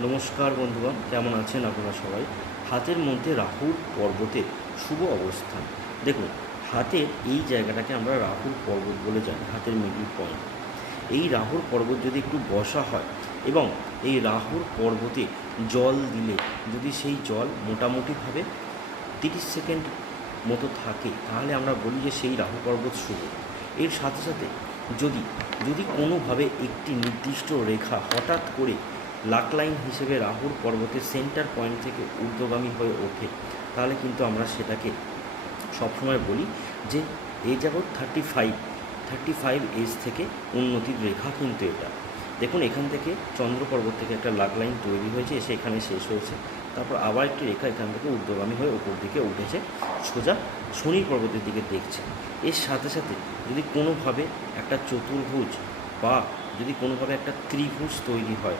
নমস্কার বন্ধুগণ, কেমন আছেন আপনারা সবাই? হাতের মধ্যে রাহুর পর্বতের শুভ অবস্থান। দেখুন, হাতের এই জায়গাটাকে আমরা রাহুর পর্বত বলে জানি, হাতের মিডল পয়েন্ট। এই রাহুর পর্বত যদি একটু বসা হয় এবং এই রাহুর পর্বতে জল দিলে যদি সেই জল মোটামুটিভাবে 30 সেকেন্ড মতো থাকে, তাহলে আমরা বলি যে সেই রাহু পর্বত শুভ। এর সাথে সাথে যদি যদি কোনোভাবে একটি নির্দিষ্ট রেখা হঠাৎ করে লাক লাইন হিসেবে রাহুর পর্বতের সেন্টার পয়েন্ট থেকে ঊর্ধ্বগামী হয়ে ওঠে, তাহলে কিন্তু আমরা সেটাকে সবসময় বলি যে এজ অ্যাবাউট 35 এজ থেকে উন্নতির রেখা কিন্তু এটা। দেখুন, এখান থেকে চন্দ্র পর্বত থেকে একটা লাক লাইন তৈরি হয়েছে, এসে এখানে শেষ হয়েছে, তারপর আবার একটি রেখা এখান থেকে ঊর্ধ্বগামী হয়ে ওপর দিকে উঠেছে, সোজা শনি পর্বতের দিকে দেখছে। এর সাথে সাথে যদি কোনোভাবে একটা চতুর্ভুজ বা যদি কোনোভাবে একটা ত্রিভুজ তৈরি হয়,